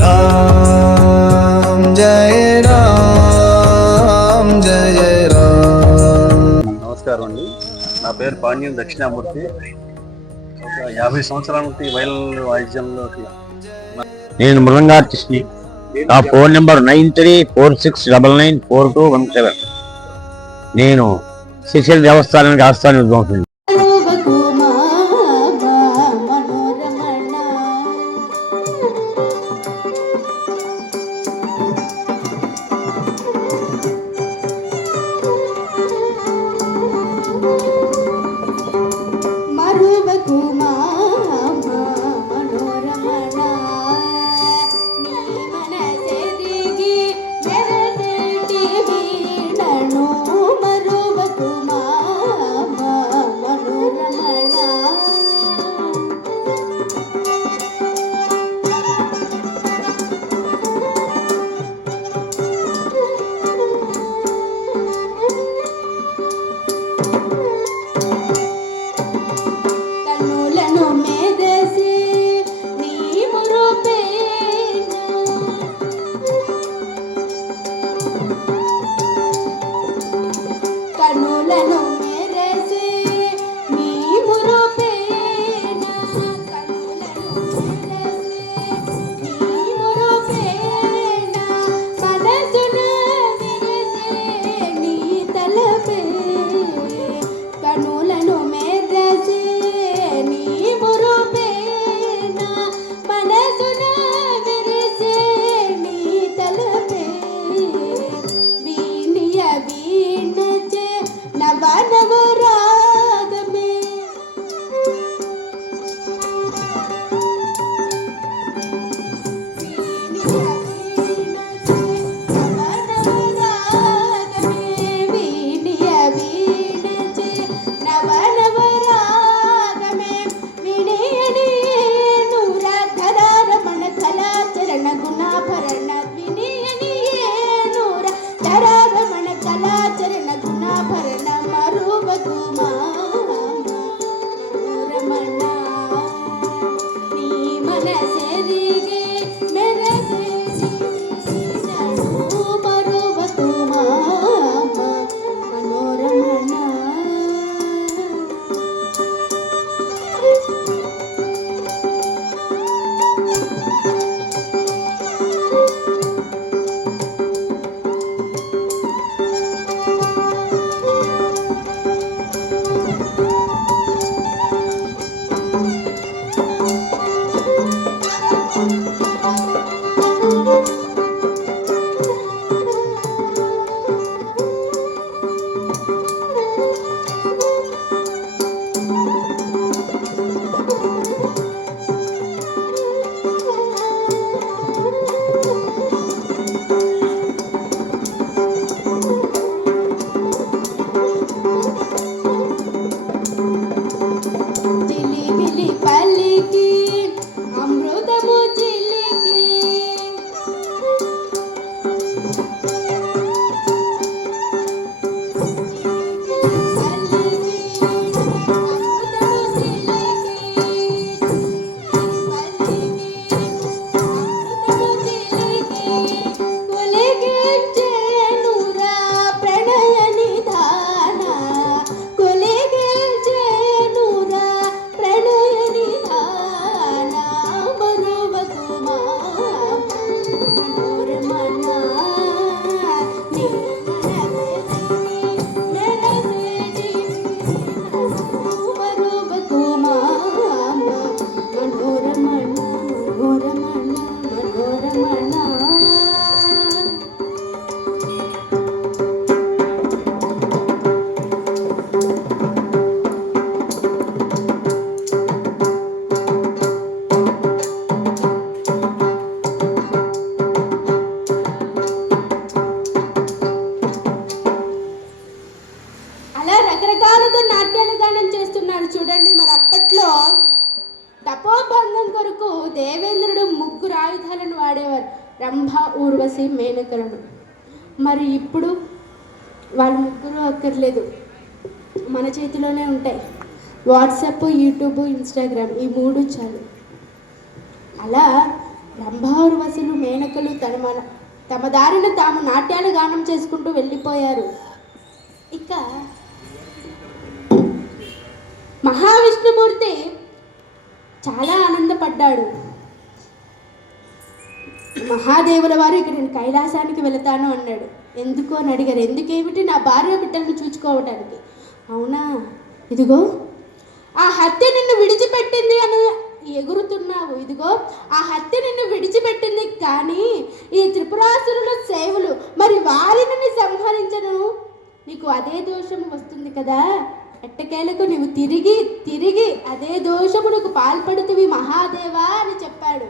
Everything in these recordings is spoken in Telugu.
రామ్ జయ రామ్ జయ రామ్. నమస్కారం అండి. నా పేరు పాండ్యం దక్షిణామూర్తి. ఒక 50 సంవత్సరాల నుండి వైలన్ వాయిద్యంలోకి నేను మృదంగా ఆర్టిస్ట్ని. నా ఫోన్ నెంబర్ 9346994217. నేను శ్రీశైల దేవస్థానానికి ఆస్థాన విద్వాంసుని. రంభ, ఊర్వశి, మేనకలను. మరి ఇప్పుడు వాళ్ళు ముగ్గురు అక్కర్లేదు, మన చేతిలోనే ఉంటాయి. వాట్సాప్, యూట్యూబ్, ఇన్స్టాగ్రామ్, ఈ మూడు చాలు. అలా రంభారువసులు మేనకలు తమ దారిన తాము నాట్యాలు గానం చేసుకుంటూ వెళ్ళిపోయారు. ఇక మహావిష్ణుమూర్తి చాలా ఆనందపడ్డాడు. మహాదేవుల వారు ఇక నేను కైలాసానికి వెళతాను అన్నాడు. ఎందుకు అని అడిగారు. ఎందుకేమిటి? నా భార్య బిడ్డలను చూసుకోవడానికి. అవునా, ఇదిగో ఆ హత్య నిన్ను విడిచిపెట్టింది అని ఎగురుతున్నావు. ఇదిగో ఆ హత్య నిన్ను విడిచిపెట్టింది, కానీ ఈ త్రిపురాసురుల సేవలు మరి వారిని సంహరించను, నీకు అదే దోషం వస్తుంది కదా. ఎట్టకేలకు నువ్వు తిరిగి అదే దోషమునకు పాల్పడుతువి మహాదేవా అని చెప్పాడు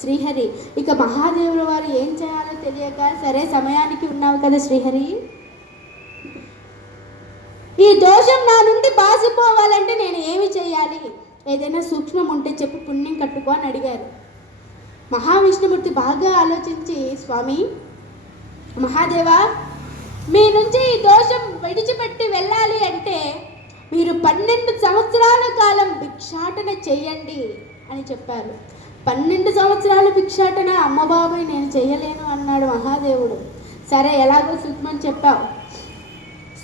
శ్రీహరి. ఇక మహాదేవుల వారు ఏం చేయాలో తెలియక, సరే సమయానికి ఉన్నావు కదా శ్రీహరి, ఈ దోషం నా నుండి బాసిపోవాలంటే నేను ఏమి చేయాలి, ఏదైనా సూక్ష్మం ఉంటే చెప్పి పుణ్యం కట్టుకో అని అడిగారు. మహావిష్ణుమూర్తి బాగా ఆలోచించి, స్వామి మహాదేవా, మీ నుంచి ఈ దోషం విడిచిపెట్టి వెళ్ళాలి అంటే మీరు 12 సంవత్సరాల కాలం భిక్షాటన చెయ్యండి అని చెప్పారు. 12 సంవత్సరాల భిక్షాటన అమ్మబాబాయ్ నేను చెయ్యలేను అన్నాడు మహాదేవుడు. సరే ఎలాగో సూక్ష్మం చెప్పావు,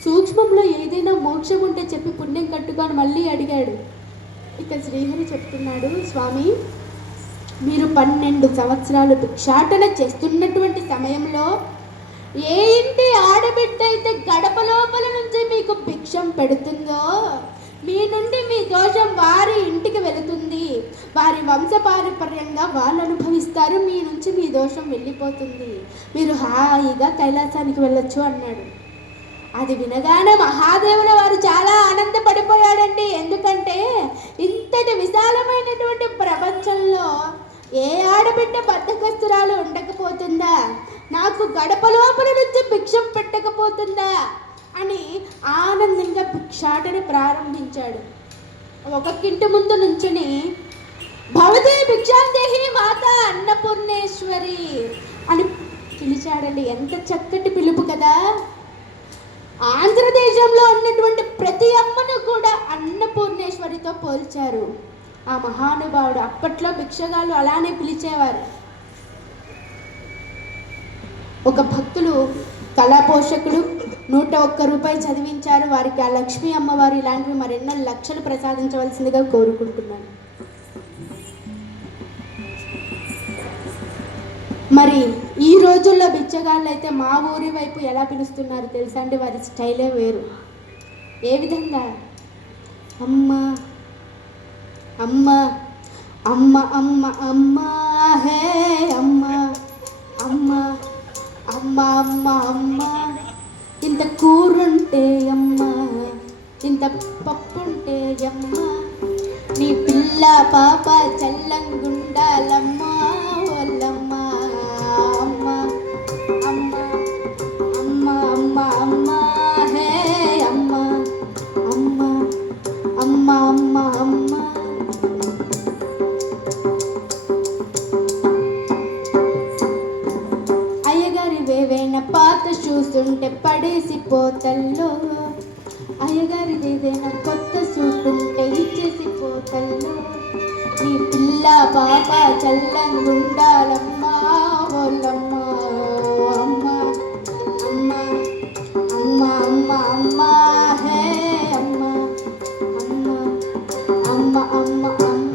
సూక్ష్మంలో ఏదైనా మోక్షం ఉంటే చెప్పి పుణ్యం కట్టుకొని మళ్ళీ అడిగాడు. ఇక శ్రీహరి చెప్తున్నాడు, స్వామి మీరు 12 సంవత్సరాలు భిక్షాటన చేస్తున్నటువంటి సమయంలో ఏ ఇంటి ఆడబిడ్డ అయితే గడప లోపల నుంచి మీకు భిక్షం పెడుతుందో మీ నుండి మీ దోషం వారి ఇంటికి వెళుతుంది, వారి వంశపారంపర్యంగా వాళ్ళు అనుభవిస్తారు, మీ నుంచి మీ దోషం వెళ్ళిపోతుంది, మీరు హాయిగా కైలాసానికి వెళ్ళొచ్చు అన్నాడు. అది వినగానే మహాదేవుల వారు చాలా ఆనందపడిపోయాడండి. ఎందుకంటే ఇంతటి విశాలమైనటువంటి ప్రపంచంలో ఏ ఆడబిడ్డ బద్ధకస్తురాలు ఉండకపోతుందా, నాకు గడప లోపల నుంచి భిక్షం పెట్టకపోతుందా అని ఆనందంగా భిక్షాటని ప్రారంభించాడు. ఒక్కొక్కింటి ముందు నుంచుని భవతే భిక్షాందేహి మాత అన్నపూర్ణేశ్వరి అని పిలిచాడండి. ఎంత చక్కటి పిలుపు కదా. ఆంధ్రదేశంలో ఉన్నటువంటి ప్రతి అమ్మను కూడా అన్నపూర్ణేశ్వరితో పోల్చారు ఆ మహానుభావుడు. అప్పట్లో భిక్షగాళ్ళు అలానే పిలిచేవారు. ఒక భక్తులు కళాపోషకులు 101 రూపాయలు చదివించారు. వారికి ఆ లక్ష్మీ అమ్మవారు ఇలాంటివి మరెన్నో లక్షలు ప్రసాదించవలసిందిగా కోరుకుంటున్నాను. మరి ఈ రోజుల్లో బిచ్చగాళ్ళు అయితే మా ఊరి వైపు ఎలా పిలుస్తున్నారు తెలుసా అండి? వారి స్టైలే వేరు. ఏ విధంగా? అమ్మ అమ్మ అమ్మ అమ్మ అమ్మ హే అమ్మ అమ్మ అమ్మ అమ్మ అమ్మ, ఇంత కూరుంటే అమ్మ, ఇంత పప్పుంటే అమ్మ, నీ పిల్ల పాప చల్లంగుండాలమ్మ ఓలమ్మ అమ్మ అమ్మ అమ్మ అమ్మ అమ్మ హే అమ్మ అమ్మ అమ్మ అమ్మ అమ్మ. అయ్యగారి వేవైన పాత చూస్తుంటే పడేసి పోతల్లో, అయ్యగారిది ఏదైనా కొత్త సూటుంటే ఇచ్చేసి పోతల్లో, నీ పిల్ల పాప చల్లంగుండాలమ్మా ఓలమ్మ అమ్మ అమ్మ అమ్మ అమ్మ అమ్మ హే అమ్మ అమ్మ అమ్మ అమ్మ అమ్మ.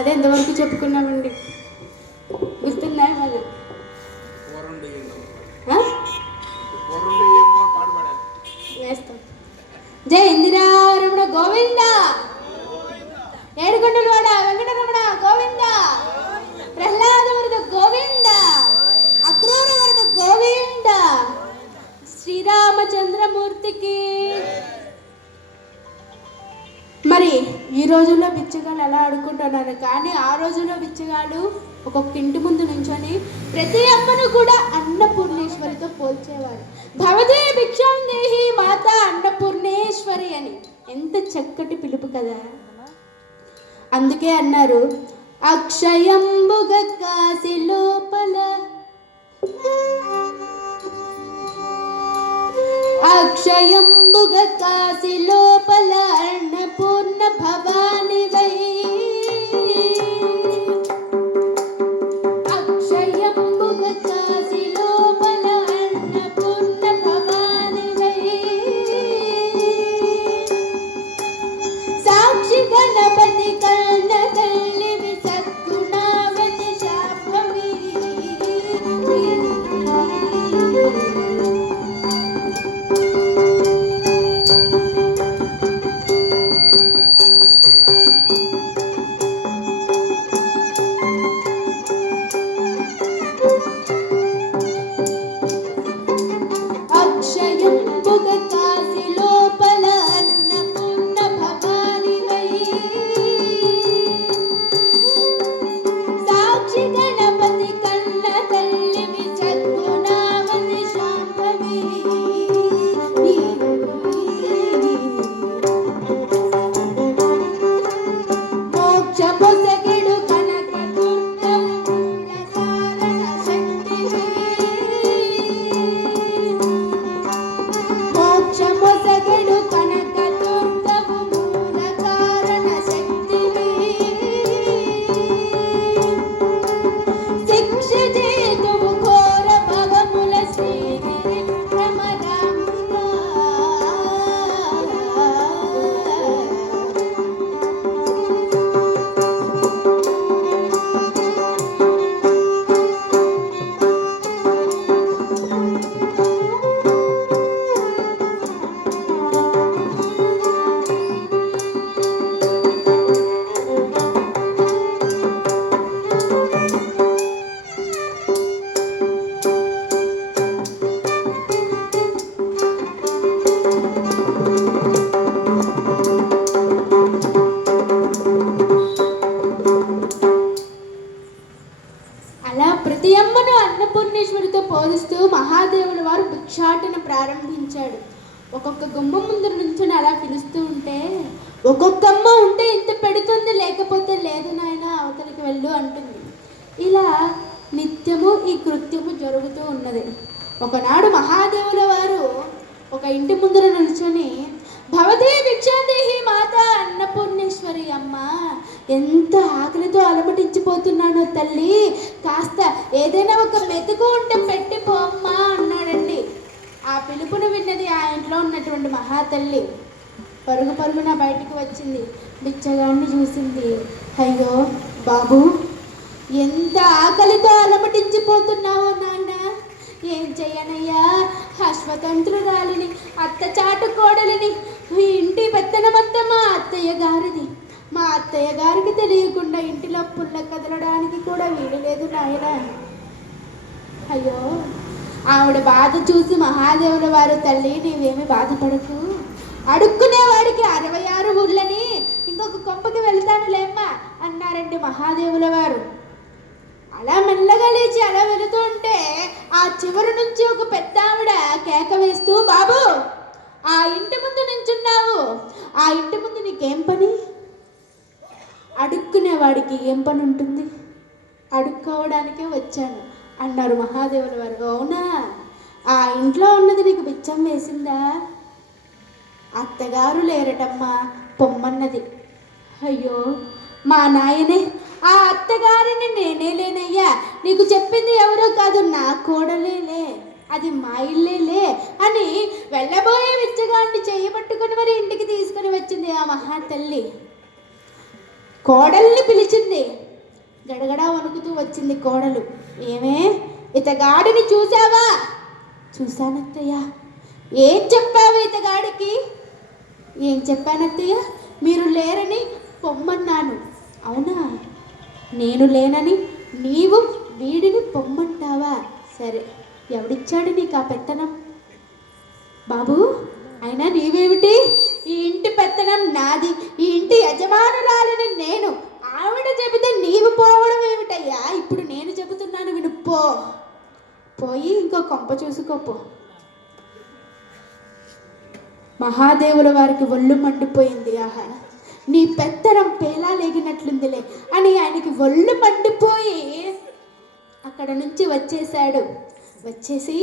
అదే ఎంతవరకు చెప్పుకున్నామండి, గుర్తుందా మనం? వేస్తాం. జై ఇందిరారమణ గోవింద, ఏడుకొండలవాడ వెంకటరమణ గోవింద, ప్రహ్లాద వరద గోవింద, అక్రూర వరద గోవింద, శ్రీరామచంద్రమూర్తికి. మరి ఈ రోజుల్లో బిచ్చగాళ్ళు ఎలా ఆడుకుంటున్నారు, కానీ ఆ రోజుల్లో బిచ్చగాళ్ళు ఒక్కొక్క ఇంటి ముందు నుంచొని ప్రతి అమ్మను కూడా అన్నపూర్ణేశ్వరితో పోల్చేవారు. భవదే భిక్షాందేహి మాత అన్నపూర్ణేశ్వరి అని. ఎంత చక్కటి పిలుపు కదా. అందుకే అన్నారు, అక్షయంబుగ కాసి లోపల, అక్షయంబుగ కాసి లోపల అన్నపూర్ణ భవాని వై, అక్షయంబుగ కాసి లోపల అన్నపూర్ణ భవాని వై, సాక్షి గణపతి కర్ణ కల్లివి సద్గుణావతి శాంభవి. అక్షయంబుగ కాసి లోపల అన్నపూర్ణ భవాని వై, సాక్షి గణపతి కన్న తల్లివి సద్గుణావతి శాంభవి. మోక్ష పొసగిడు కనక దుర్గము మూల కారణ శక్తివి, మోక్ష పొసగిడు కనక దుర్గము మూల కారణ శక్తివి. శిక్ష చేతువు ఘోర భవముల శ్రీగిరి భ్రమరాంబికా. అలా ప్రతి అమ్మను అన్నపూర్ణేశ్వరితో పోలిస్తూ మహాదేవుల వారు భిక్షాటన ప్రారంభించాడు. ఒక్కొక్క గుమ్మం ముందు నుంచుని అలా పిలుస్తూ ఉంటే, ఒక్కొక్క అమ్మ ఉంటే ఇంత పెడుతుంది, లేకపోతే లేదు నాయన అవతలికి వెళ్ళు అంటుంది. ఇలా నిత్యము ఈ కృత్యము జరుగుతూ ఉన్నది. ఒకనాడు మహాదేవుల వారు ఒక ఇంటి ముందర నిల్చొని, భవదే భిక్షాందేహి మాత అన్నపూర్ణేశ్వరి అమ్మ, ఎంత ఆకలితో అలమటించిపోతున్నానో తల్లి, కాస్త ఏదైనా ఒక మెతుకు ఉంటే పెట్టి పోమ్మా అన్నాడండి. ఆ పిలుపును విన్నది ఆ ఇంట్లో ఉన్నటువంటి మహాతల్లి పరుగు పరుగున బయటికి వచ్చింది. బిచ్చగాడిని చూసింది. అయ్యో బాబు, ఎంత ఆకలితో అలమటించిపోతున్నావో నాన్న, ఏం చెయ్యనయ్యా, అశ్వతంత్రురాలిని, అత్తచాటు కోడలిని, ఈ ఇంటి పెత్తనమంతా మా అత్తయ్య గారిది. మా అత్తయ్య గారికి తెలియకుండా ఇంటిలో పుల్ల కదలడానికి కూడా వీలు లేదు నాయన. అయ్యో, ఆవిడ బాధ చూసి మహాదేవుల వారు, తల్లి నీవేమి బాధపడకు, అడుక్కునేవాడికి 66 ఊళ్ళని ఇంకొక కొంపకి వెళ్తానులేమ్మా అన్నారండి మహాదేవుల వారు. అలా మెల్లగా లేచి అలా వెళుతూ ఉంటే ఆ చివరి నుంచి ఒక పెద్ద ఆవిడ కేక వేస్తూ, బాబు ఆ ఇంటి ముందు నించున్నావు, ఆ ఇంటి ముందు నీకేం పని? అడుక్కునేవాడికి ఏం పని ఉంటుంది? అడుక్కోవడానికే వచ్చాను అన్నారు మహాదేవుల వారు. అవునా, ఆ ఇంట్లో ఉన్నది నీకు బిచ్చం వేసిందా? అత్తగారు లేరటమ్మా, పొమ్మన్నది. అయ్యో మా నాయనే, ఆ అత్తగారిని నేనే లేనయ్యా, నీకు చెప్పింది ఎవరో కాదు, నా కోడలేలే, అది మా ఇల్లేలే అని వెళ్ళబోయే బిచ్చగాడిని చేయబట్టుకుని మరి ఇంటికి తీసుకుని వచ్చింది ఆ మహాతల్లి. కోడల్ని పిలిచింది. గడగడా వణుకుతూ వచ్చింది కోడలు. ఏమే, ఇతగాడిని చూసావా? చూశానత్తయ్య. ఏం చెప్పావు ఇతగాడికి? ఏం చెప్పానత్తయ్య? మీరు లేరని పొమ్మన్నాను. అవునా? నేను లేనని నీవు వీడిని పొమ్మంటావా? సరే, ఎవడిచ్చాడు నీకు ఆ పెత్తనం? బాబు, అయినా నీవేమిటి? ఈ ఇంటి పెత్తనం నాది, ఈ ఇంటి యజమానురాలిని నేను. ఆవిడ చెబితే నీవు పోవడం ఏమిటయ్యా? ఇప్పుడు నేను చెబుతున్నాను విను. పోయి ఇంకో కొంప చూసుకోపో. మహాదేవుల వారికి ఒళ్ళు మండిపోయింది. ఆహా, నీ పెత్తనం పేలా లేగినట్లుందిలే అని ఆయనకి ఒళ్ళు మండిపోయి అక్కడ నుంచి వచ్చేసాడు. వచ్చేసి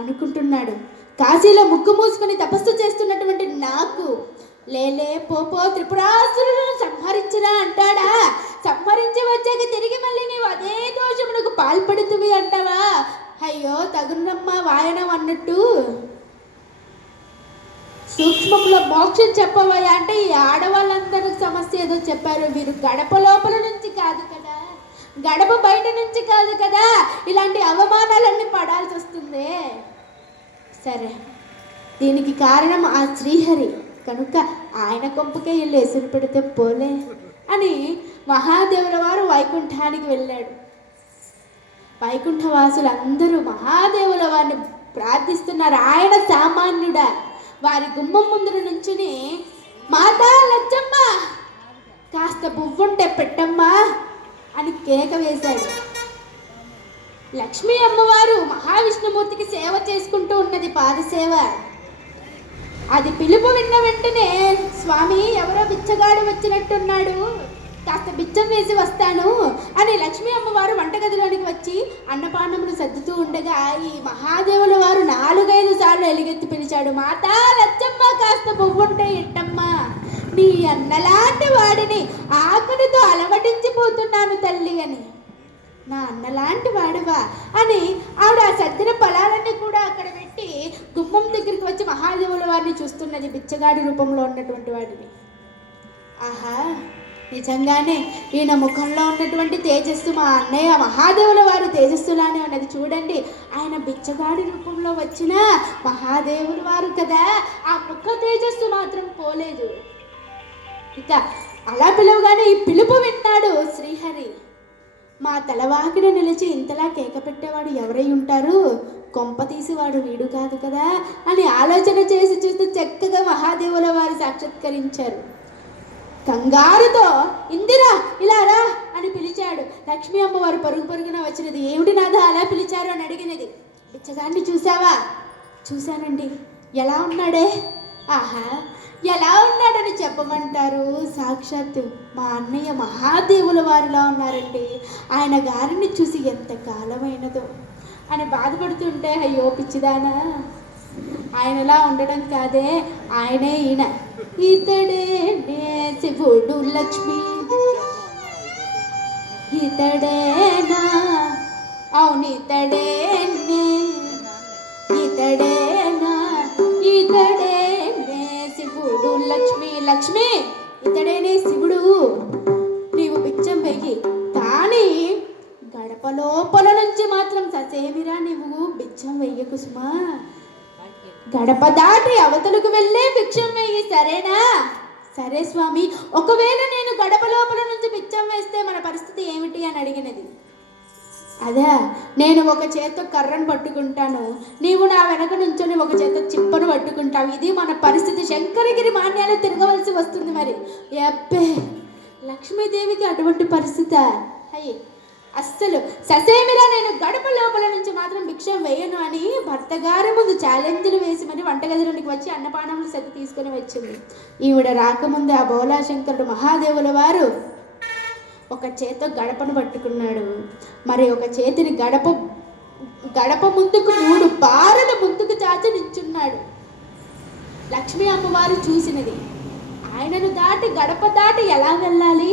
అనుకుంటున్నాడు, కాశీలో ముక్కు మూసుకొని తపస్సు చేస్తున్నటువంటి నాకు లేలే పోపో త్రిపురాసురులను సంహరించరా అంటాడా? సంహరించి వచ్చాక తిరిగి మళ్ళీ నీవు అదే దోషమునకు పాల్పడుతువి అంటావా? అయ్యో తగునమ్మా వాయనం అన్నట్టు సూక్ష్మంలో మోక్షం చెప్పవయ్యా అంటే ఈ ఆడవాళ్ళందరికి సమస్య ఏదో చెప్పారు. వీరు గడప లోపల నుంచి కాదు కదా, గడప బయట నుంచి కాదు కదా, ఇలాంటి అవమానాలన్నీ పడాల్సి వస్తుంది. సరే, దీనికి కారణం ఆ శ్రీహరి కనుక ఆయన కొంపకే వీళ్ళు ఎసురు పెడితే పోలే అని మహాదేవుల వారు వైకుంఠానికి వెళ్ళాడు. వైకుంఠవాసులందరూ మహాదేవుల వారిని ప్రార్థిస్తున్నారు. ఆయన సామాన్యుడా? వారి గుమ్మం ముందు నుంచుని, మాతా లచ్చమ్మ, కాస్త పువ్వుంటే పెట్టమ్మా అని కేక వేశాడు. లక్ష్మీ అమ్మవారు మహావిష్ణుమూర్తికి సేవ చేసుకుంటూ ఉన్నది, పాదసేవ. అది పిలుపు విన్న వెంటనే, స్వామి ఎవరో బిచ్చగాడు వచ్చినట్టున్నాడు, కాస్త బిచ్చం వేసి వస్తాను అని లక్ష్మీ అమ్మవారు వంటగదిలోనికి వచ్చి అన్నపానమును సర్దుతూ ఉండగా ఈ మహాదేవుల వారు 4-5 సార్లు ఎలుగెత్తి పిలిచాడు. మాతా లచ్చమ్మ, కాస్త పువ్వుంటే ఇట్టమ్మా, నీ అన్నలాంటి వాడిని ఆకలితో అలవటించిపోతున్నాను తల్లి అని. నా అన్నలాంటి వాడువా అని ఆవిడ ఆ సద్దిన ఫలాలన్నీ కూడా అక్కడ పెట్టి గుమ్మం దగ్గరికి వచ్చి మహాదేవుల వారిని చూస్తున్నది, బిచ్చగాడి రూపంలో ఉన్నటువంటి వాడిని. ఆహా, నిజంగానే ఈయన ముఖంలో ఉన్నటువంటి తేజస్సు మా అన్నయ్య మహాదేవుల వారు తేజస్సులానే ఉన్నది. చూడండి, ఆయన బిచ్చగాడి రూపంలో వచ్చిన మహాదేవుల వారు కదా, ఆ ముఖ తేజస్సు మాత్రం పోలేదు. ఇక అలా పిలవగానే ఈ పిలుపు విన్నాడు శ్రీహరి. మా తలవాకిన నిలిచి ఇంతలా కేక పెట్టేవాడు ఎవరై ఉంటారు? కొంప తీసేవాడు వీడు కాదు కదా అని ఆలోచన చేసి చూస్తే చక్కగా మహాదేవుల వారు సాక్షాత్కరించారు. కంగారుతో, ఇందిరా ఇలా రా అని పిలిచాడు. లక్ష్మీ అమ్మవారు పరుగు పరుగున వచ్చినది. ఏమిటి నాదా అలా పిలిచారు అని అడిగినది. బిచ్చగాడిని చూసావా? చూశానండి. ఎలా ఉన్నాడే? ఆహా, ఎలా ఉన్నాడని చెప్పమంటారు? సాక్షాత్తు మా అన్నయ్య మహాదేవుల వారిలా ఉన్నారండి. ఆయన గారిని చూసి ఎంత కాలమైనదో అని బాధపడుతుంటే, అయ్యో పిచ్చిదానా, ఆయనలా ఉండడం కాదే, ఆయనే ఈయన. ఇతడే శివుడు లక్ష్మి, ఇతడేనా? అవును ఇతడేనే, ఇతడేనా? ఇతడేనే శివుడు లక్ష్మి. లక్ష్మి, ఇతడేనే శివుడు. నీవు బిచ్చం వెయ్యి, కానీ గడప లోపల నుంచి మాత్రం ససేమిరా నువ్వు బిచ్చం వెయ్యకు సుమా. గడప దాటి అవతలకు వెళ్ళే భిక్షం వెయ్యి, సరేనా? సరే స్వామి. ఒకవేళ నేను గడప లోపల నుంచి బిచ్చం వేస్తే మన పరిస్థితి ఏమిటి అని అడిగినది. అదా, నేను ఒక చేత్తో కర్రను పట్టుకుంటాను, నీవు నా వెనక నుంచొని ఒక చేత్తో చిప్పను పట్టుకుంటావు. ఇది మన పరిస్థితి. శంకరగిరి మాన్యాలు తిరగవలసి వస్తుంది. మరి అబ్బే, లక్ష్మీదేవికి అటువంటి పరిస్థితి అయ్యి అస్సలు ససేమిరా నేను గడప లోపల నుంచి మాత్రం భిక్షం వేయను అని భర్త గారి ముందు ఛాలెంజ్లు వేసి మరి వంటగదిలోనికి వచ్చి అన్నపానములు సతి తీసుకొని వచ్చింది. ఈవిడ రాకముందు ఆ బోలాశంకరుడు మహాదేవుల వారు ఒక చేత్తో గడపను పట్టుకున్నాడు, మరి ఒక చేతిని గడప ముందుకు 3 బారులు ముందుకు చాచి నిల్చున్నాడు. లక్ష్మీ అమ్మవారు చూసినది. ఆయనను దాటి గడప దాటి ఎలా వెళ్ళాలి?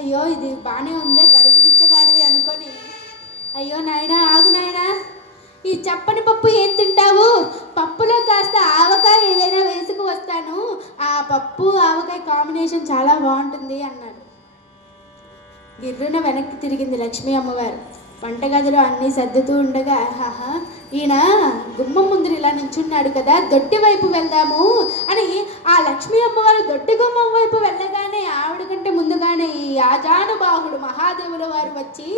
అయ్యో, ఇది బాగానే ఉందే, గడుసు బిచ్చగాడివి అనుకొని, అయ్యో నాయనా ఆగు నాయనా, ఈ చప్పని పప్పు ఏం తింటావు? పప్పులో కాస్త ఆవకాయ ఏదైనా వేసుకు వస్తాను, ఆ పప్పు ఆవకాయ కాంబినేషన్ చాలా బాగుంటుంది అన్నాడు. గిర్రున వెనక్కి తిరిగింది లక్ష్మీ అమ్మవారు. వంటగదిలో అన్నీ సర్దుతూ ఉండగా, ఆహా ఈయన గుమ్మం ముందు ఇలా నించున్నాడు కదా, దొడ్డి వైపు వెళ్దాము అని ఆ లక్ష్మీ అమ్మవారు దొడ్డి గుమ్మం వైపు వెళ్ళగానే ఆవిడ కంటే ముందుగానే ఈ ఆజానుబాహుడు మహాదేవుల వారు వచ్చి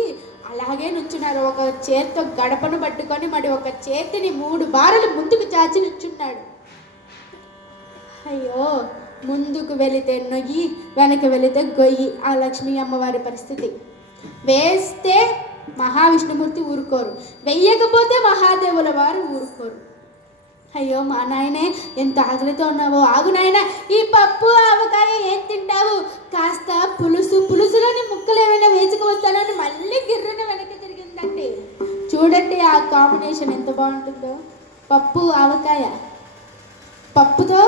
అలాగే నుంచున్నారు. ఒక చేత్తో గడపను పట్టుకొని మరి ఒక చేతిని 3 బారలు ముందుకు చాచి నుంచున్నాడు. అయ్యో, ముందుకు వెళితే నొయ్యి, వెనక వెళితే గొయ్యి ఆ లక్ష్మీ అమ్మవారి పరిస్థితి. వేస్తే మహావిష్ణుమూర్తి ఊరుకోరు, వెయ్యకపోతే మహాదేవుల వారు ఊరుకోరు. అయ్యో మా నాయనే, ఎంత ఆకలితో ఉన్నావో, ఆగు నాయన, ఈ పప్పు ఆవకాయ ఏం తింటావు, కాస్త పులుసులోని ముక్కలు ఏమైనా వేసుకు వస్తానని మళ్ళీ గిర్రున వెనక్కి తిరిగిందండి. చూడండి ఆ కాంబినేషన్ ఎంత బాగుంటుందో. పప్పు ఆవకాయ, పప్పుతో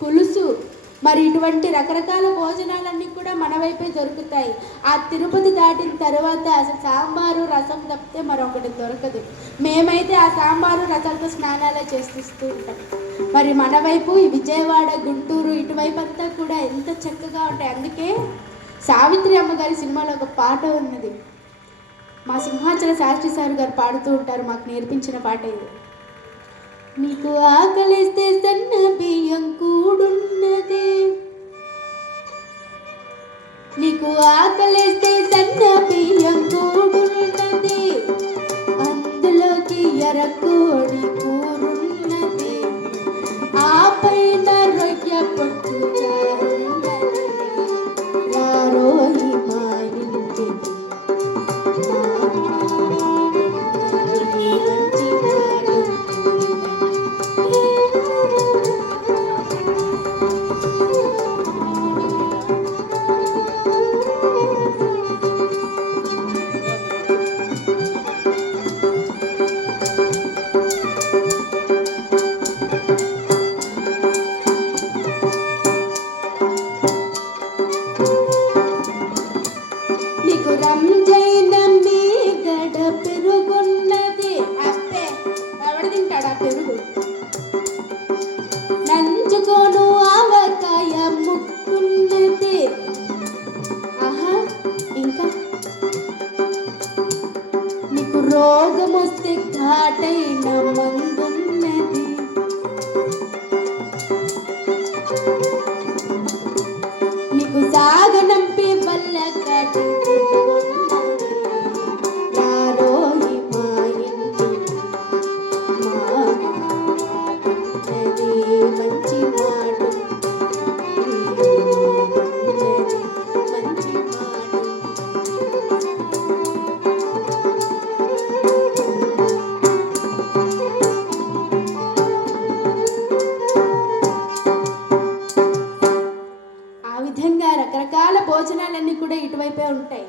పులుసు, మరి ఇటువంటి రకరకాల భోజనాలన్నీ కూడా మన వైపే దొరుకుతాయి. ఆ తిరుపతి దాటిన తర్వాత అసలు సాంబారు రసం తప్పితే మరొకటి దొరకదు. మేమైతే ఆ సాంబారు రసంతో స్నానాలే చేస్తూ ఉంటాం. మరి మన వైపు ఈ విజయవాడ, గుంటూరు ఇటువైపు అంతా కూడా ఎంత చక్కగా ఉంటాయి. అందుకే సావిత్రి అమ్మగారి సినిమాలో ఒక పాట ఉన్నది, మా సింహాచల శాస్త్రి సార్ గారు పాడుతూ ఉంటారు, మాకు నేర్పించిన పాట ఇది. నీకు ఆకలిస్తే సన్న బియ్యం కూడున్నది, నీకు ఆకలిస్తే సన్న బియ్యం కూడున్నది, అందులోకి ఎర్రకోడి కూరున్నది, ఆ పైన రొయ్య పొట్టు చారున్నది, రారోయి మా ఇంటికి మంచి మాట. నీకు రంజైన మీ గడ పెరుగున్నది, అప్పే ఎవడు తింటాడు ఆ పెరుగు, నంచుకోను ఆవకాయ ముక్కున్నది, ఆహా ఇంకా నీకు రోగం వస్తే ఘాటైన మందున్నది, నీకు సాగనంపి వల్ల కటి తిరుగున్నది, రారోయి మా ఇంటికి మా ఉన్నది మంచి మాట, ఉన్నది మంచి మాట. ఆ విధంగా రకరకాల భోజనాలన్నీ కూడా ఇటువైపే ఉంటాయి.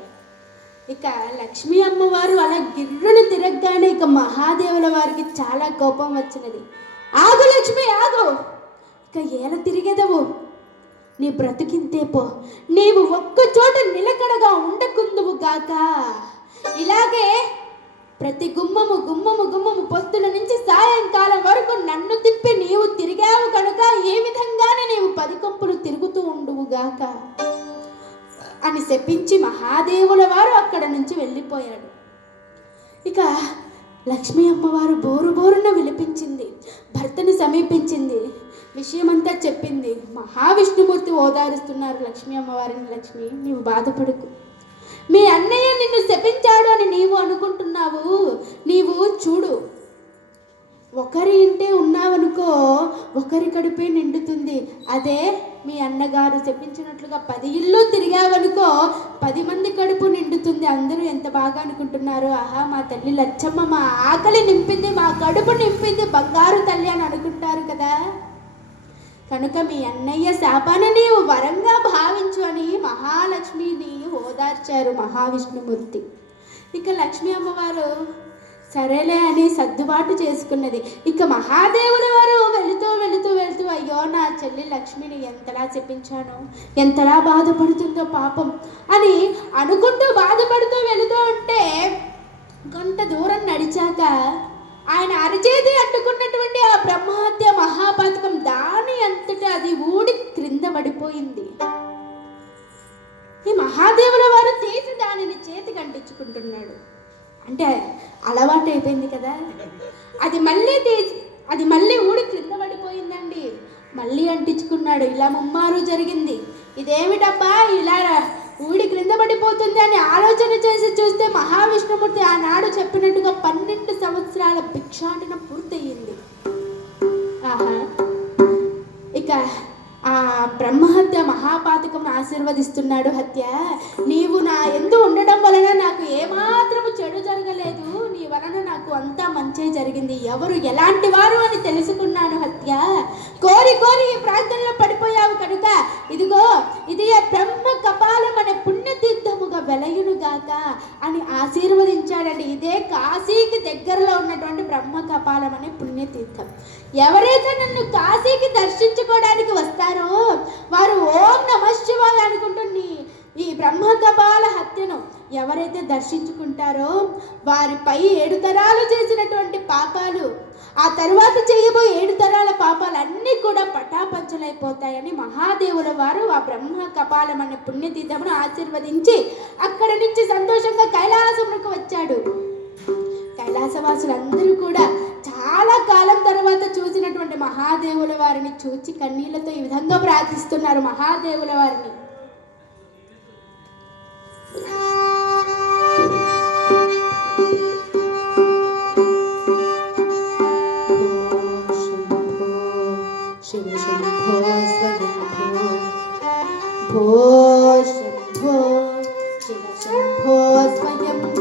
ఇక లక్ష్మీ అమ్మవారు అలా గిర్రును తిరగగానే ఇక మహాదేవుల వారికి చాలా కోపం వచ్చినది. ఆగు లక్ష్మి ఆగు, ఇక ఏల తిరిగేదవు, నీ బ్రతికింతే పో, నీవు ఒక్క చోట నిలకడగా ఉండకుందువు గాక. ఇలాగే ప్రతి గుమ్మము గుమ్మము గుమ్మము పొద్దున నుంచి సాయంకాలం వరకు నన్ను తిప్పి నీవు తిరిగావు కనుక ఈ విధంగానే నీవు 10 కొంపులు తిరుగుతూ ఉండువుగాక అని శపించి మహాదేవుల వారు అక్కడ నుంచి వెళ్ళిపోయాడు. ఇక లక్ష్మీ అమ్మవారు బోరు బోరున విలిపించింది, భర్తని సమీపించింది, విషయమంతా చెప్పింది. మహావిష్ణుమూర్తి ఓదారుస్తున్నారు లక్ష్మీ అమ్మవారిని. లక్ష్మి, నీవు బాధపడకు, మీ అన్నయ్య నిన్ను శపించాడు అని నీవు అనుకుంటున్నావు, నీవు చూడు, ఒకరి ఇంటే ఉన్నావనుకో ఒకరి కడుపే నిండుతుంది. అదే మీ అన్నగారు చెప్పించినట్లుగా 10 ఇళ్ళు తిరిగావనుకో 10 మంది కడుపు నిండుతుంది. అందరూ ఎంత బాగా అనుకుంటున్నారు, ఆహా మా తల్లి లచ్చమ్మ మా ఆకలి నింపింది, మా కడుపు నింపింది, బంగారు తల్లి అని అనుకుంటారు కదా. కనుక మీ అన్నయ్య శాపాన్ని నీవు వరంగా భావించు అని మహాలక్ష్మిని ఓదార్చారు మహావిష్ణుమూర్తి. ఇక లక్ష్మీ అమ్మవారు సరేలే అని సర్దుబాటు చేసుకున్నది. ఇక మహాదేవుల వారు వెళుతూ వెళుతూ వెళుతూ అయ్యో నా చెల్లి లక్ష్మిని ఎంతలా చెప్పించాను, ఎంతలా బాధపడుతుందో పాపం అని అనుకుంటూ బాధపడుతూ వెళుతూ ఉంటే కొంత దూరం నడిచాక ఆయన అరిచేతి అడ్డుకున్నటువంటి ఆ బ్రహ్మహత్య మహాపాతకం దాని అంతటా అది ఊడి క్రింద పడిపోయింది. ఈ మహాదేవుల వారు తీసి అంటున్నాడు. అంటే అలవాటు అయిపోయింది కదా. అది మళ్ళీ ఊడి క్రింద పడిపోయిందండి. మళ్ళీ అంటించుకున్నాడు. ఇలా ముమ్మారు జరిగింది. ఇదేమిటబ్బా ఇలా ఊడి క్రింద పడిపోతుంది అని ఆలోచన చేసి చూస్తే మహావిష్ణుమూర్తి ఆనాడు చెప్పినట్టుగా 12 సంవత్సరాల భిక్షాటన పూర్తయింది. ఆహా, ఇక ఆ బ్రహ్మహత్య మహాపాతకం ఆశీర్వదిస్తున్నాడు. హత్య, నీవు నా యందు ఉండడం వలన నాకు ఏమాత్రము చెడు జరగలేదు. నీ వలన నాకు అంతా మంచే జరిగింది. ఎవరు ఎలాంటి వారు అని తెలుసుకున్నాను. హత్య, కోరి కోరి ఈ ప్రాంతంలో పడిపోయావు కనుక ఇదిగో ఇది బ్రహ్మ కపాలం అనే పుణ్యతీర్థముగా వెలయునుగాక అని ఆశీర్వదించాడండి. ఇదే కాశీకి దగ్గరలో ఉన్నటువంటి బ్రహ్మ కపాలం అనే పుణ్యతీర్థం. ఎవరైతే నన్ను కాశీకి దర్శించుకోవడానికి వస్తారో వారు ఓం నమః శివాయ అనుకుంటూ ఈ బ్రహ్మకపాల హత్యను ఎవరైతే దర్శించుకుంటారో వారిపై 7 తరాలు చేసినటువంటి పాపాలు, ఆ తరువాత చేయబోయే 7 తరాల పాపాలన్నీ కూడా పటాపంచలైపోతాయని మహాదేవుల వారు ఆ బ్రహ్మ కపాలం అనే పుణ్యతీర్థమును ఆశీర్వదించి అక్కడి నుంచి సంతోషంగా కైలాసమునకు వచ్చాడు. కైలాసవాసులందరూ కూడా చాలా కాలం తర్వాత చూసినటువంటి మహాదేవుల వారిని చూచి కన్నీళ్లతో ఈ విధంగా ప్రార్థిస్తున్నారు మహాదేవుల వారిని. శివ శంభో స్వయంభో, భో శంభో శివ శంభో స్వయంభో,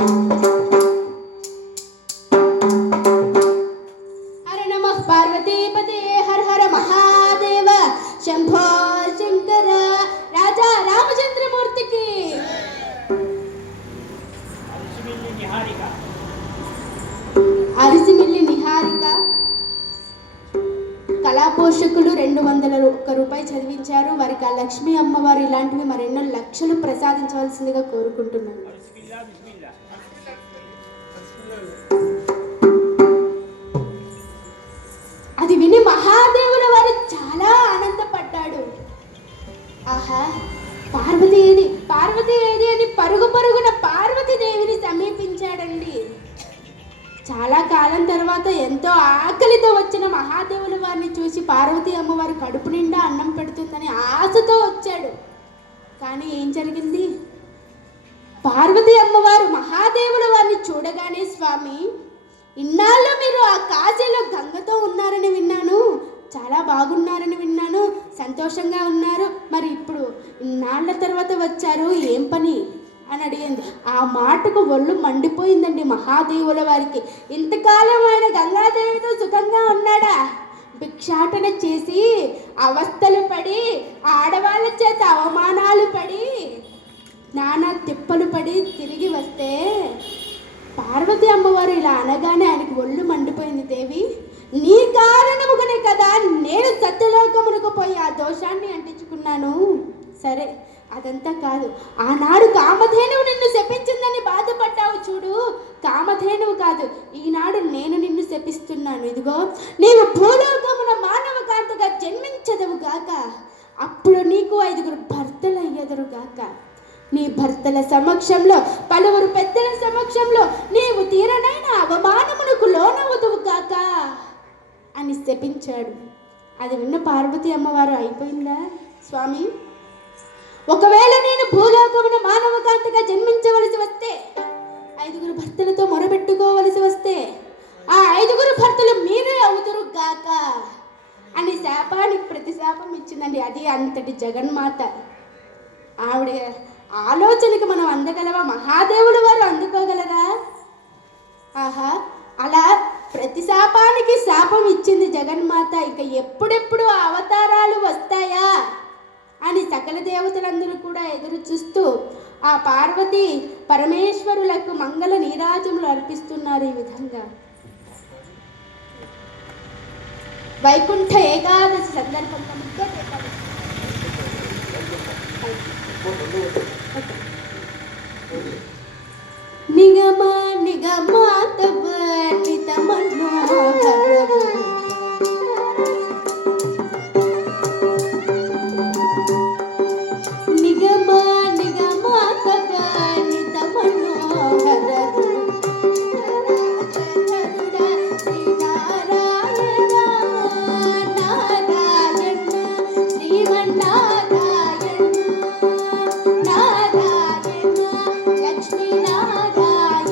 హర నమః పార్వతీపతే హర హర మహాదేవ శంభో శంకర రాజా రామచంద్రమూర్తికి. అరిసిమిల్లి నిహారిక కళా పోషకులు 201 రూపాయలు చదివించారు. వారికి ఆ లక్ష్మీ అమ్మవారు ఇలాంటివి మరెన్నో లక్షలు ప్రసాదించవలసిందిగా కోరుకుంటున్నాను. అది విని మహాదేవుల వారు చాలా ఆనందపడ్డాడు. ఆహా, పార్వతి ఏది అని పరుగు పరుగున పార్వతీదేవిని సమీపించాడండి. చాలా కాలం తర్వాత ఎంతో ఆకలితో వచ్చిన మహాదేవుల వారిని చూసి పార్వతీ అమ్మవారు కడుపు నిండా అన్నం పెడుతుందని ఆశతో వచ్చాడు. కానీ ఏం జరిగింది? పార్వతీ అమ్మవారు మహాదేవుల వారిని చూడగానే, స్వామి, ఇన్నాళ్ళు మీరు ఆ కాశీలో గంగతో ఉన్నారని విన్నాను, చాలా బాగున్నారని విన్నాను, సంతోషంగా ఉన్నారు, మరి ఇప్పుడు ఇన్నాళ్ళ తర్వాత వచ్చారు, ఏం పని అని అడిగింది. ఆ మాటకు ఒళ్ళు మండిపోయిందండి మహాదేవుల వారికి. ఇంతకాలం ఆయన గంగాదేవితో సుఖంగా ఉన్నాడా? భిక్షాటన చేసి అవస్థలు పడి ఆడవాళ్ళ చేత అవమానాలు పడి నానా తిప్పలు పడి తిరిగి వస్తే పార్వతీ అమ్మవారు ఇలా అనగానే ఆయనకి ఒళ్ళు మండిపోయింది. దేవి, నీ కారణముగానే కదా నేను సత్యలోకమునకు పోయి ఆ దోషాన్ని అంటించుకున్నాను. సరే, అదంతా కాదు, ఆనాడు కామధేనువు నిన్ను శపించిందని బాధపడ్డావు చూడు, కామధేనువు కాదు, ఈనాడు నేను నిన్ను శపిస్తున్నాను. ఇదిగో, నీవు భూలోకమున మానవ కాంతగా జన్మించదవు గాక, అప్పుడు నీకు 5 భర్తలు అయ్యెదరు గాక. నీ భర్తల సమక్షంలో, పలువురు పెద్దల సమక్షంలో నీవు తీరనైన అవమానమునకు లోనవుదువు గాక అని శపించాడు. అది విన్న పార్వతీ అమ్మవారు, అయిపోయిందా స్వామి? ఒకవేళ నేను భూలోకమున మానవకాంతగా జన్మించవలసి వస్తే, 5 భర్తలతో మొరబెట్టుకోవలసి వస్తే, ఆ 5 భర్తలు మీరే అవుతురు గాక అని శాపానికి ప్రతిశాపం ఇచ్చిందండి. అది అంతటి జగన్మాత. ఆవిడ ఆలోచనకి మనం అందగలవా? మహాదేవుల వారు అందుకోగలరా? ఆహా, అలా ప్రతి శాపానికి శాపం ఇచ్చింది జగన్మాత. ఇక ఎప్పుడెప్పుడు ఆ అవతారాలు వస్తాయా అని సకల దేవతలందరూ కూడా ఎదురు చూస్తూ ఆ పార్వతీ పరమేశ్వరులకు మంగళ నీరాజములు అర్పిస్తున్నారు. ఈ విధంగా వైకుంఠ ఏకాదశి సందర్భంగా నిగమ నిగమాతవ నిత మనోహరవు నిగమ నిగమాతవ నిత మనోహరవు శ్రీనారాయణ నారాయణ శ్రీమన్నారాయణ నారాయణ లక్ష్మీ నారాయణ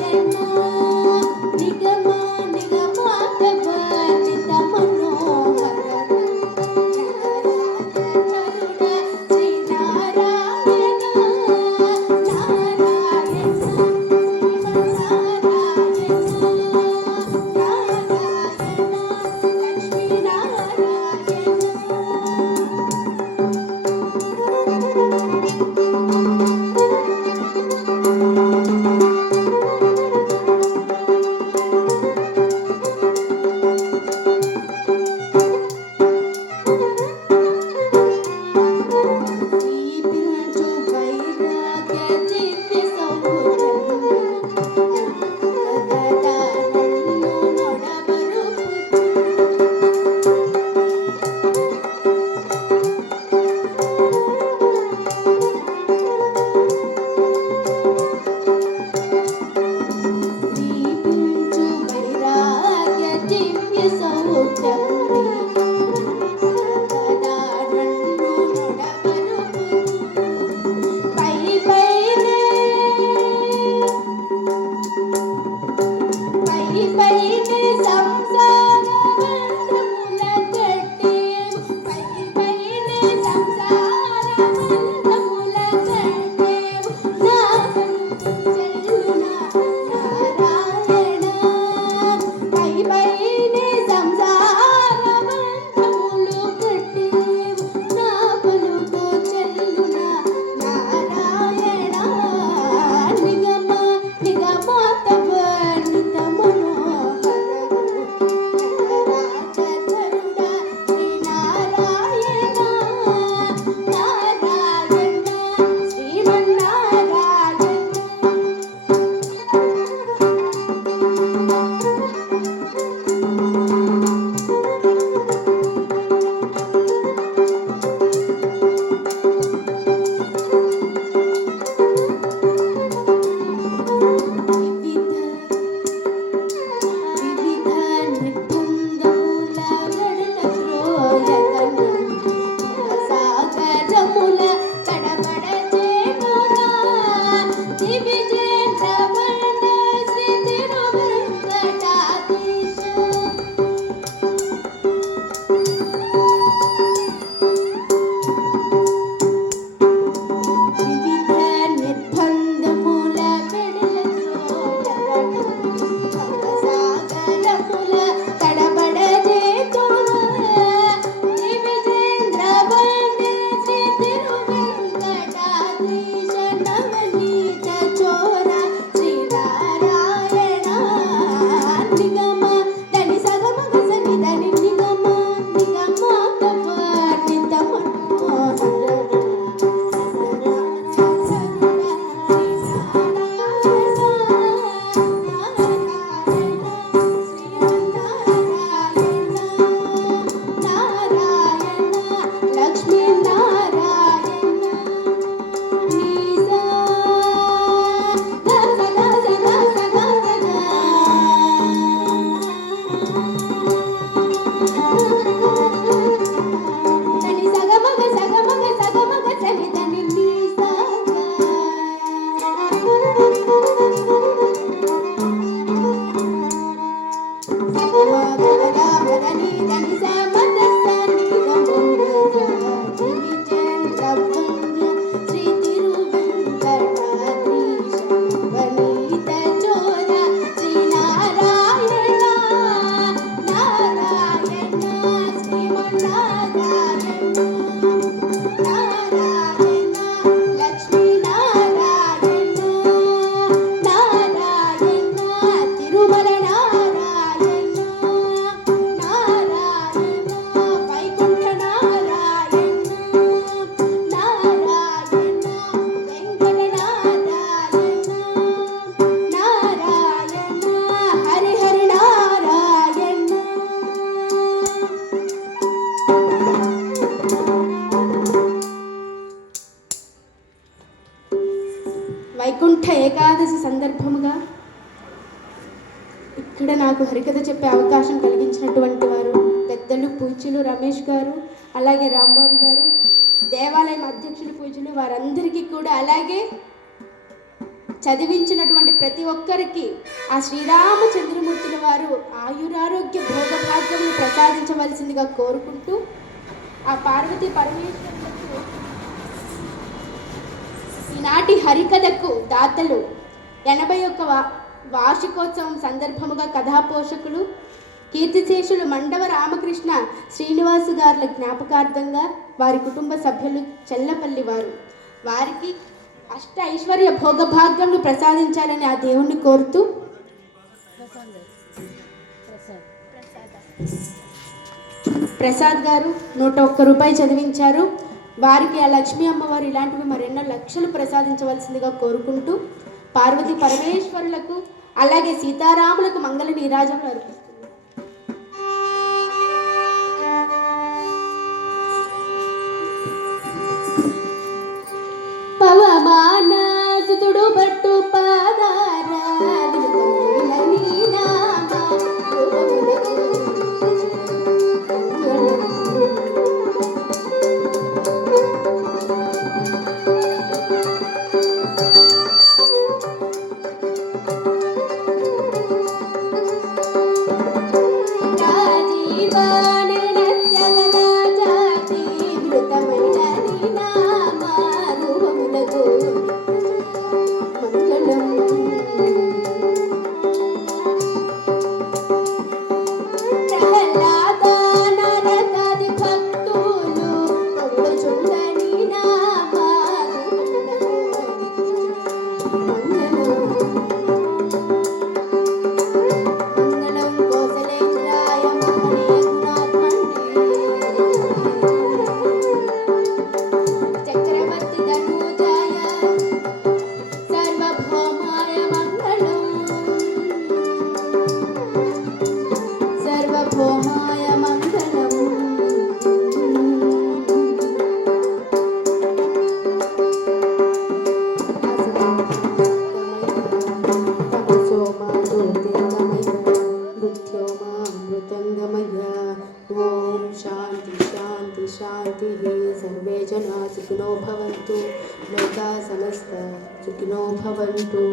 ఇక్కడ నాకు హరికథ చెప్పే అవకాశం కలిగించినటువంటి వారు పెద్దలు పూజ్యులు రమేష్ గారు, అలాగే రాంబాబు గారు, దేవాలయం అధ్యక్షులు పూజ్యులు వారందరికీ కూడా, అలాగే చదివించినటువంటి ప్రతి ఒక్కరికి ఆ శ్రీరామచంద్రమూర్తుల వారు ఆయురారోగ్య భోగభాగ్యములు ప్రసాదించవలసిందిగా కోరుకుంటూ, ఆ పార్వతీ పరమేశ్వరులకు ఈనాటి హరికథకు దాతలు 81వ వార్షికోత్సవం సందర్భముగా కథాపోషకులు కీర్తిశేషులు మండవ రామకృష్ణ శ్రీనివాసు గారుల జ్ఞాపకార్థంగా వారి కుటుంబ సభ్యులు చెల్లపల్లి వారికి అష్ట ఐశ్వర్య భోగభాగ్యములు ప్రసాదించాలని ఆ దేవుణ్ణి కోరుతూ ప్రసాద్ గారు 101 రూపాయి చదివించారు. వారికి ఆ లక్ష్మీ అమ్మవారు ఇలాంటివి మరెన్నో లక్షలు ప్రసాదించవలసిందిగా కోరుకుంటూ, పార్వతీ పరమేశ్వరులకు అలాగే సీతారాములకు మంగళ నీరాజములు అర్పిస్తున్నారు. పవమాన సుతుడు పట్టు పాదారా सर्वे जना सुखिनो भवन्तु, लोका समस्त सुखिनो भवन्तु.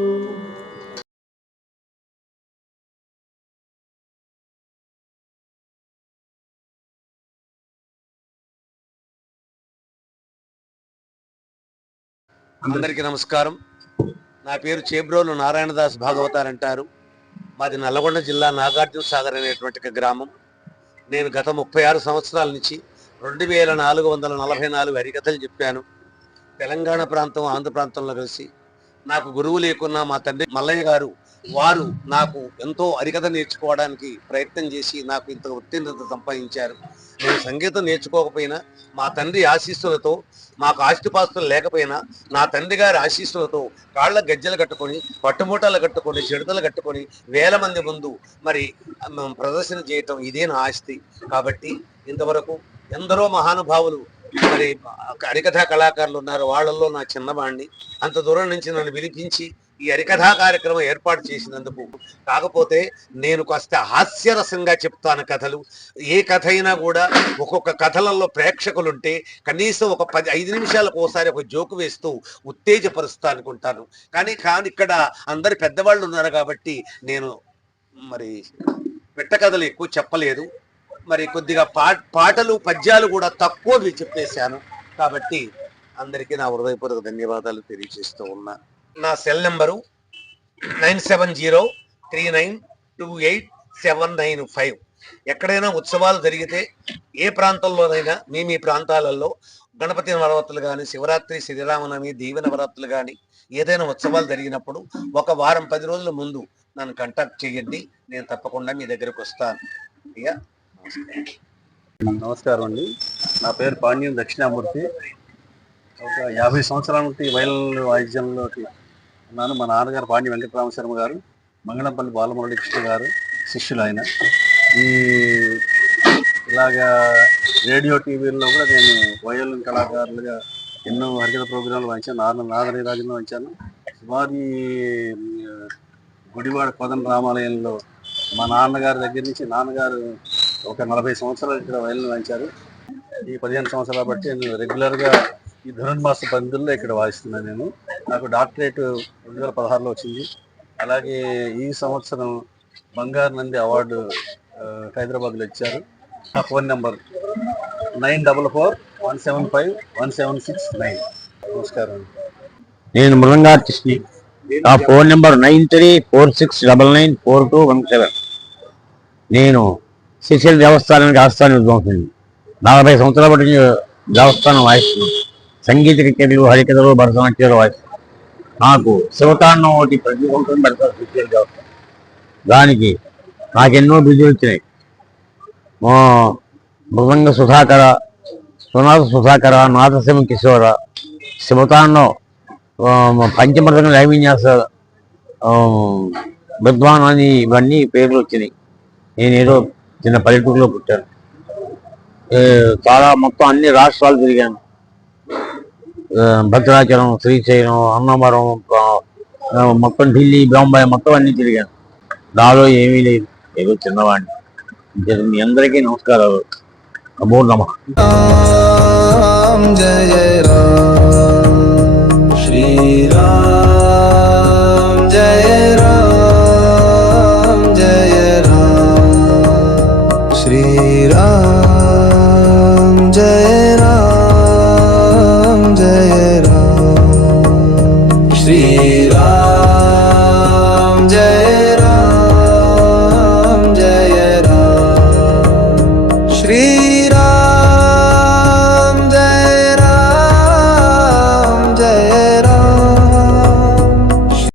అందరికీ నమస్కారం. నా పేరు చేబ్రోలు నారాయణదాస్ భాగవతార్ అంటారు. మాది నల్లగొండ జిల్లా నాగార్జున సాగర్ అనేటువంటి గ్రామం. నేను గత 36 సంవత్సరాల నుంచి 2444 హరికథలు చెప్పాను. తెలంగాణ ప్రాంతం, ఆంధ్ర ప్రాంతంలో కలిసి నాకు గురువు లేకున్నా మా తండ్రి మల్లయ్య గారు వారు నాకు ఎంతో హరికథ నేర్చుకోవడానికి ప్రయత్నం చేసి నాకు ఇంత ఉత్తీర్ణత సంపాదించారు. నేను సంగీతం నేర్చుకోకపోయినా మా తండ్రి ఆశీస్సులతో, మాకు ఆస్తిపాస్తులు లేకపోయినా నా తండ్రి గారి ఆశీస్సులతో కాళ్ళ గజ్జలు కట్టుకొని, పట్టుమూటలు కట్టుకొని, చెడుతలు కట్టుకొని వేల మంది ముందు మరి ప్రదర్శన చేయటం ఇదే నా ఆస్తి. కాబట్టి ఇంతవరకు ఎందరో మహానుభావులు మరి హరికథా కళాకారులు ఉన్నారు. వాళ్ళల్లో నా చిన్నవాణ్ణి. అంత దూరం నుంచి నన్ను పిలిపించి ఈ హరికథా కార్యక్రమం ఏర్పాటు చేసినందుకు. కాకపోతే నేను కాస్త హాస్యరసంగా చెప్తాను కథలు. ఏ కథ అయినా కూడా ఒక్కొక్క కథలలో ప్రేక్షకులుంటే కనీసం ఒక 5 నిమిషాలకు ఒకసారి ఒక జోకు వేస్తూ ఉత్తేజపరుస్తా అనుకుంటాను. కానీ ఇక్కడ అందరు పెద్దవాళ్ళు ఉన్నారు కాబట్టి నేను మరి పెట్ట కథలు ఎక్కువ చెప్పలేదు. మరి కొద్దిగా పాటలు పద్యాలు కూడా తక్కువ చెప్పేశాను. కాబట్టి అందరికీ నా హృదయపూర్వక ధన్యవాదాలు తెలియజేస్తూ ఉన్నా. నా సెల్ నెంబరు 9703928795. ఎక్కడైనా ఉత్సవాలు జరిగితే ఏ ప్రాంతంలోనైనా మీ ప్రాంతాలలో గణపతి నవరాత్రులు కానీ, శివరాత్రి, శ్రీరామనవమి, దీవె నవరాత్రులు కానీ ఏదైనా ఉత్సవాలు జరిగినప్పుడు 1 వారం 10 రోజుల ముందు నన్ను కాంటాక్ట్ చేయండి. నేను తప్పకుండా మీ దగ్గరకు వస్తాను. ఇక నమస్కారం అండి. నా పేరు పాండ్యం దక్షిణామూర్తి. ఒక 50 సంవత్సరాల నుండి వైల్ వాయిద్యంలోకి ఉన్నాను. మా నాన్నగారు పాండ్య వెంకటరామశర్మ గారు, మంగళంపల్లి బాలమురళీకృష్ణ గారు శిష్యులు ఆయన. ఇలాగా రేడియో టీవీల్లో కూడా నేను వయోలిన్ కళాకారులుగా ఎన్నో హరికథ ప్రోగ్రాంలు వాయించాను. నాదనీరాజును వాయించాను. సుమారి గుడివాడ కోదండ రామాలయంలో మా నాన్నగారి దగ్గర నుంచి నాన్నగారు ఒక 40 సంవత్సరాలు ఇక్కడ వైలిన్ వాయించారు. ఈ 15 సంవత్సరాల బట్టి నేను రెగ్యులర్గా ఈ ధనుర్మాస పందుల్లో ఇక్కడ వాయిస్తున్నాను. నేను నాకు డాక్టరేట్ 2016లో వచ్చింది. అలాగే ఈ సంవత్సరం బంగారు నంది అవార్డు హైదరాబాద్లో ఇచ్చారు. నా ఫోన్ నెంబర్ 9441751769. నమస్కారం. నేను మృదంగా ఆర్టిస్ట్ని. నా ఫోన్ నెంబర్ 9346994217. నేను శ్రీశైలం దేవస్థానానికి ఆస్థాన విద్వాంసుని. 40 సంవత్సరాల బట్టి దేవస్థానం వాయిస్తున్నాను. సంగీత కచేరీలు, హరికథలు, భరతనాట్యాలు వాయిస్తున్నాను. నాకు శివతాండం ఒకటి ప్రతి సంవత్సరం పెడతారు శ్రీశైలం దేవస్థానం. దానికి నాకెన్నో బిజులు వచ్చినాయి. మృదంగ సుధాకర, సునాద సుధాకర, నాదశివ కిశోర, శివతాండం, పంచమృతంగా నైవిన్యాస విద్వాన్ అని ఇవన్నీ పేర్లు వచ్చినాయి. నేనేదో చిన్న పల్లెటూరులో పుట్టాను. చాలా మొత్తం అన్ని రాష్ట్రాలు తిరిగాను. భద్రాచలం, శ్రీశైలం, అన్నవరం, మొత్తం ఢిల్లీ, బొంబాయి మొత్తం అన్ని తిరిగాను. నాలో ఏమీ లేదు, ఏదో చిన్నవాడిని. మీ అందరికీ నమస్కారాలు. నమో నమః. రామ్ జయ రామ్.